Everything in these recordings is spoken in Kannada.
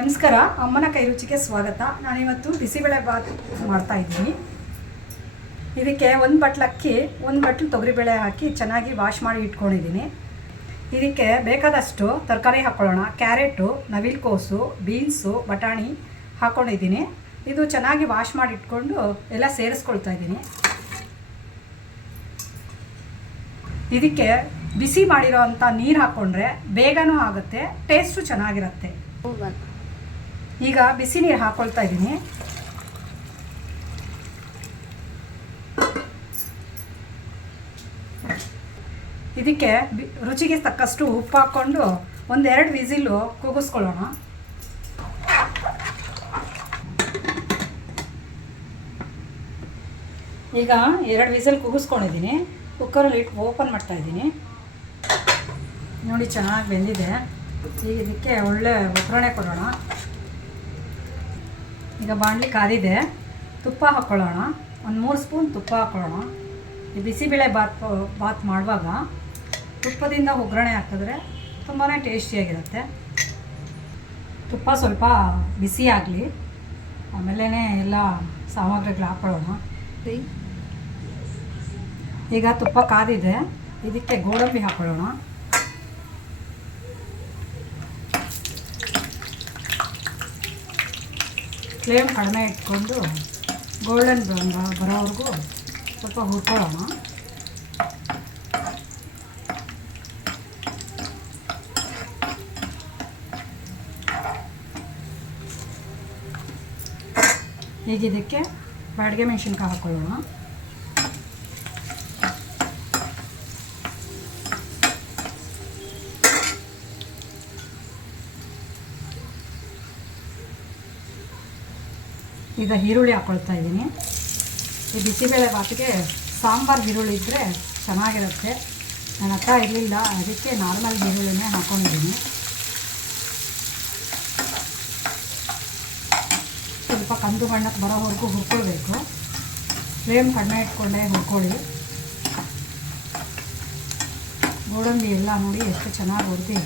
ನಮಸ್ಕಾರ, ಅಮ್ಮನ ಕೈ ರುಚಿಗೆ ಸ್ವಾಗತ. ನಾನಿವತ್ತು ಬಿಸಿಬೇಳೆ ಬಾತ್ ಮಾಡ್ತಾ ಇದ್ದೀನಿ. ಇದಕ್ಕೆ ಒಂದು ಬಟ್ಲು ಅಕ್ಕಿ ಒಂದು ಬಟ್ಲು ತೊಗರಿಬೇಳೆ ಹಾಕಿ ಚೆನ್ನಾಗಿ ವಾಶ್ ಮಾಡಿ ಇಟ್ಕೊಂಡಿದ್ದೀನಿ. ಇದಕ್ಕೆ ಬೇಕಾದಷ್ಟು ತರಕಾರಿ ಹಾಕ್ಕೊಳ್ಳೋಣ ಕ್ಯಾರೆಟು, ನವಿಲ್ಕೋಸು, ಬೀನ್ಸು, ಬಟಾಣಿ ಹಾಕ್ಕೊಂಡಿದ್ದೀನಿ ಇದು ಚೆನ್ನಾಗಿ ವಾಶ್ ಮಾಡಿ ಇಟ್ಕೊಂಡು ಎಲ್ಲ ಸೇರಿಸ್ಕೊಳ್ತಾ ಇದ್ದೀನಿ. ಇದಕ್ಕೆ ಬಿಸಿ ಮಾಡಿರೋ ಅಂಥ ನೀರು ಹಾಕ್ಕೊಂಡ್ರೆ ಬೇಗನೂ ಆಗುತ್ತೆ ಟೇಸ್ಟು ಚೆನ್ನಾಗಿರುತ್ತೆ. ಈಗ ಬಿಸಿ ನೀರು ಹಾಕ್ಕೊಳ್ತಾ ಇದ್ದೀನಿ ಇದಕ್ಕೆ ರುಚಿಗೆ ತಕ್ಕಷ್ಟು ಉಪ್ಪು ಹಾಕ್ಕೊಂಡು ಒಂದೆರಡು ವಿಸಿಲು ಕೂಗಿಸ್ಕೊಳ್ಳೋಣ. ಈಗ ಎರಡು ವಿಸಲ್ ಕೂಗಿಸ್ಕೊಂಡಿದ್ದೀನಿ. ಕುಕ್ಕರಲ್ಲಿ ಇಟ್ಟು ಓಪನ್ ಮಾಡ್ತಾ ಇದ್ದೀನಿ ನೋಡಿ, ಚೆನ್ನಾಗಿ ಬೆಂದಿದೆ. ಈಗ ಇದಕ್ಕೆ ಒಳ್ಳೆ ಒಗ್ಗರಣೆ ಕೊಡೋಣ. ಈಗ ಬಾಣಲಿ ಕಾದಿದೆ, ತುಪ್ಪ ಹಾಕ್ಕೊಳ್ಳೋಣ ಒಂದು ಮೂರು ಸ್ಪೂನ್ ತುಪ್ಪ ಹಾಕ್ಕೊಳ್ಳೋಣ ಈ ಬಿಸಿಬೇಳೆ ಬಾತ್ ಬಾತ್ ಮಾಡುವಾಗ ತುಪ್ಪದಿಂದ ಒಗ್ಗರಣೆ ಹಾಕಿದ್ರೆ ತುಂಬಾ ಟೇಸ್ಟಿಯಾಗಿರುತ್ತೆ ತುಪ್ಪ ಸ್ವಲ್ಪ ಬಿಸಿ ಆಗಲಿ ಆಮೇಲೆ ಎಲ್ಲ ಸಾಮಗ್ರಿಗಳು ಹಾಕ್ಕೊಳ್ಳೋಣ ಈಗ ತುಪ್ಪ ಕಾದಿದೆ, ಇದಕ್ಕೆ ಗೋಡಂಬಿ ಹಾಕ್ಕೊಳ್ಳೋಣ ಫ್ಲೇಮ್ ಕಡಿಮೆ ಇಟ್ಕೊಂಡು ಗೋಲ್ಡನ್ ಬ್ರೌನ್ ಬರೋವರೆಗೂ ಸ್ವಲ್ಪ ಹುರ್ಕೊಳ್ಳೋಣ. ಈಗ ಬಾಡಿಗೆ ಮೆಣಸಿನ್ಕಾಯಿ ಹಾಕ್ಕೊಳ್ಳೋಣ ಈಗ ಈರುಳ್ಳಿ ಹಾಕ್ಕೊಳ್ತಾ ಇದ್ದೀನಿ. ಈ ಬಿಸಿಬೇಳೆ ಬಾತಿಗೆ ಸಾಂಬಾರು ಈರುಳ್ಳಿ ಇದ್ದರೆ ಚೆನ್ನಾಗಿರುತ್ತೆ. ನನ್ನ ಹತ್ರ ಇರಲಿಲ್ಲ, ಅದಕ್ಕೆ ನಾರ್ಮಲ್ ಈರುಳ್ಳಿನೇ ಹಾಕ್ಕೊಂಡಿದ್ದೀನಿ ಸ್ವಲ್ಪ ಕಂದು ಬಣ್ಣಕ್ಕೆ ಬರೋವರೆಗೂ ಹುರ್ಕೊಳ್ಬೇಕು. ಫ್ಲೇಮ್ ಕಡಿಮೆ ಇಟ್ಕೊಂಡೆ ಹುರ್ಕೊಳ್ಳಿ. ಗೋಡಂಬಿ ಎಲ್ಲ ನೋಡಿ ಎಷ್ಟು ಚೆನ್ನಾಗಿ ಹುರಿದು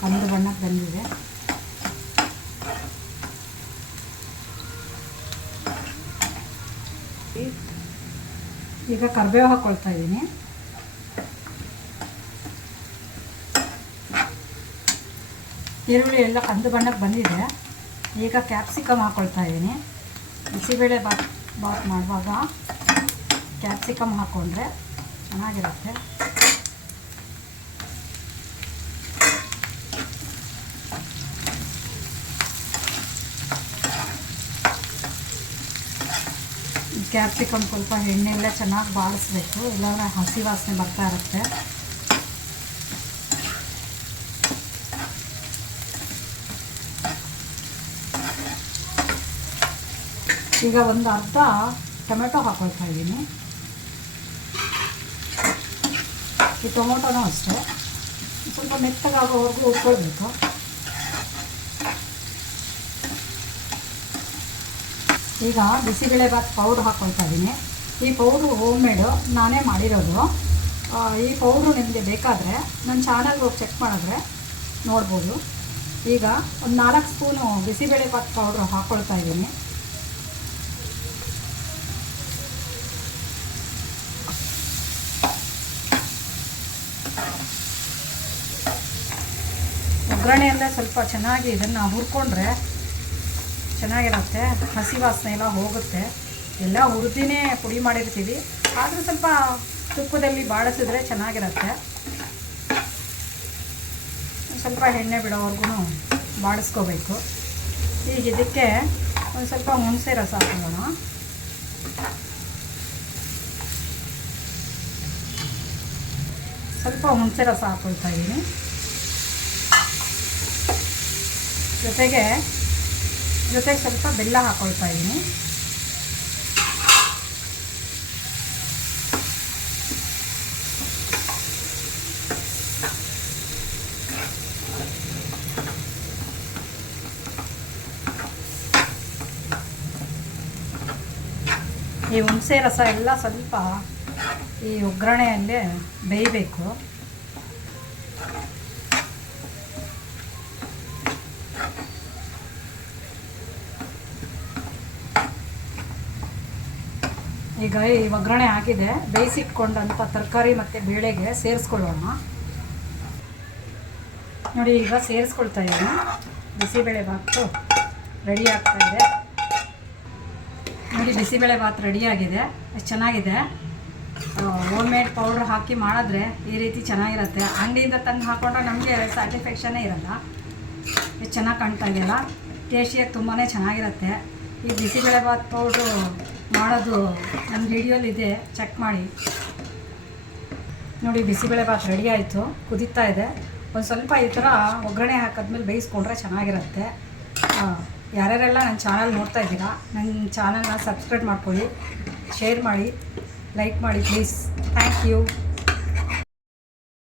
ಕಂದು ಬಣ್ಣಕ್ಕೆ ಬಂದಿದೆ. ಈಗ ಕರಿಬೇವು ಹಾಕ್ಕೊಳ್ತಾ ಇದ್ದೀನಿ. ಈರುಳ್ಳಿ ಎಲ್ಲ ಕಂದು ಬಣ್ಣಕ್ಕೆ ಬಂದಿದೆ. ಈಗ ಕ್ಯಾಪ್ಸಿಕಮ್ ಹಾಕ್ಕೊಳ್ತಾ ಇದ್ದೀನಿ. ಬಿಸಿಬೇಳೆ ಬಾತ್ ಬಾತ್ ಮಾಡುವಾಗ ಕ್ಯಾಪ್ಸಿಕಮ್ ಹಾಕ್ಕೊಂಡ್ರೆ ಚೆನ್ನಾಗಿರುತ್ತೆ. ಕ್ಯಾಪ್ಸಿಕಮ್ ಸ್ವಲ್ಪ ಎಣ್ಣೆಲ್ಲ ಚೆನ್ನಾಗಿ ಬಾಡಿಸ್ಬೇಕು ಇಲ್ಲಾಂದರೆ ಹಸಿ ವಾಸನೆ ಬರ್ತಾ ಇರುತ್ತೆ. ಈಗ ಒಂದು ಅರ್ಧ ಟೊಮೆಟೊ ಹಾಕೊಳ್ತಾ ಇದ್ದೀನಿ. ಈ ಟೊಮೊಟೊನೂ ಅಷ್ಟೇ. ಸ್ವಲ್ಪ ಮೆತ್ತಗಾಗೋವರೆಗೂ ಉಟ್ಕೊಳ್ಬೇಕು ಈಗ ಬಿಸಿಬೇಳೆಬಾತ್ ಪೌಡ್ರ್ ಹಾಕ್ಕೊಳ್ತಾ ಇದ್ದೀನಿ ಈ ಪೌಡ್ರು ಹೋಮ್ ಮೇಡು ನಾನೇ ಮಾಡಿರೋದು. ಈ ಪೌಡ್ರು ನಿಮಗೆ ಬೇಕಾದರೆ ನನ್ನ ಚಾನಲ್ಗೆ ಹೋಗಿ ಚೆಕ್ ಮಾಡಿದ್ರೆ ನೋಡ್ಬೋದು. ಈಗ ಒಂದು ನಾಲ್ಕು ಸ್ಪೂನು ಬಿಸಿಬೇಳೆ ಬಾತ್ ಪೌಡ್ರು ಹಾಕ್ಕೊಳ್ತಾ ಇದ್ದೀನಿ ಒಗ್ಗರಣೆಯಲ್ಲೇ ಸ್ವಲ್ಪ ಚೆನ್ನಾಗಿ ಇದನ್ನು ಹುರ್ಕೊಂಡ್ರೆ ಚೆನ್ನಾಗಿರುತ್ತೆ. ಹಸಿ ವಾಸನೆ ಎಲ್ಲ ಹೋಗುತ್ತೆ. ಎಲ್ಲ ಹುರಿದಿನೇ ಪುಡಿ ಮಾಡಿರ್ತೀವಿ. ಆದರೂ ಸ್ವಲ್ಪ ತುಪ್ಪದಲ್ಲಿ ಬಾಡಿಸಿದ್ರೆ ಚೆನ್ನಾಗಿರುತ್ತೆ. ಸ್ವಲ್ಪ ಎಣ್ಣೆ ಬಿಡೋವರೆಗೂ ಬಾಡಿಸ್ಕೋಬೇಕು ಈಗ ಇದಕ್ಕೆ ಒಂದು ಸ್ವಲ್ಪ ಹುಣಸೆ ರಸ ಹಾಕೋಣ. ಸ್ವಲ್ಪ ಹುಣಸೆ ರಸ ಹಾಕೊಳ್ತಾ ಇದ್ದೀನಿ ಜೊತೆಗೆ ಜೊತೆಗೆ ಸ್ವಲ್ಪ ಬೆಲ್ಲ ಹಾಕೊಳ್ತಾ ಇದ್ದೀನಿ ಈ ಹುಣಸೆ ರಸ ಎಲ್ಲ ಸ್ವಲ್ಪ ಈ ಒಗ್ಗರಣೆಯಲ್ಲೇ ಬೇಯಬೇಕು. ಈಗ ಈ ಒಗ್ಗರಣೆ ಹಾಕಿದೆ ಬೇಯಿಸಿಟ್ಕೊಂಡಂಥ ತರಕಾರಿ ಮತ್ತು ಬೇಳೆಗೆ ಸೇರಿಸ್ಕೊಳ್ಳೋಣ. ನೋಡಿ, ಈಗ ಸೇರಿಸ್ಕೊಳ್ತಾ ಇದ್ದೀನಿ. ಬಿಸಿಬೇಳೆ ಭಾತು ರೆಡಿ ಆಗ್ತಾ ಇದೆ. ನೋಡಿ, ಬಿಸಿಬೇಳೆ ಭಾತ್ ರೆಡಿಯಾಗಿದೆ ಎಷ್ಟು ಚೆನ್ನಾಗಿದೆ. ಹೋಮ್ ಮೇಡ್ ಪೌಡ್ರ್ ಹಾಕಿ ಮಾಡಿದ್ರೆ ಈ ರೀತಿ ಚೆನ್ನಾಗಿರುತ್ತೆ. ಅಂಗಡಿಯಿಂದ ತಂದು ಹಾಕೊಂಡ್ರೆ ನಮಗೆ ಸ್ಯಾಟಿಸ್ಫ್ಯಾಕ್ಷನೇ ಇರಲ್ಲ. ಎಷ್ಟು ಚೆನ್ನಾಗಿ ಕಾಣ್ತಾ ಇದೆಯಲ್ಲ? ಟೇಸ್ಟಿಯಾಗಿ ತುಂಬಾ ಚೆನ್ನಾಗಿರುತ್ತೆ. ಈ ಬಿಸಿಬೇಳೆ ಭಾತ್ ಪೌಡ್ರು ಮಾಡೋದು ನನ್ನ ವಿಡಿಯೋಲಿದೆ ಚೆಕ್ ಮಾಡಿ. ನೋಡಿ, ಬಿಸಿಬೇಳೆ ಭಾತ್ ರೆಡಿ ಆಯಿತು, ಕುದೀತಾ ಇದೆ. ಒಂದು ಸ್ವಲ್ಪ ಈ ಥರ ಒಗ್ಗರಣೆ ಹಾಕಿದ್ಮೇಲೆ ಬೇಯಿಸ್ಕೊಂಡ್ರೆ ಚೆನ್ನಾಗಿರುತ್ತೆ. ಯಾರ್ಯಾರೆಲ್ಲ ನನ್ನ ಚಾನಲ್ ನೋಡ್ತಾ ಇದ್ದೀರಾ, ನನ್ನ ಚಾನಲ್ನ ಸಬ್ಸ್ಕ್ರೈಬ್ ಮಾಡ್ಕೊಳ್ಳಿ ಶೇರ್ ಮಾಡಿ ಲೈಕ್ ಮಾಡಿ ಪ್ಲೀಸ್ ಥ್ಯಾಂಕ್ ಯು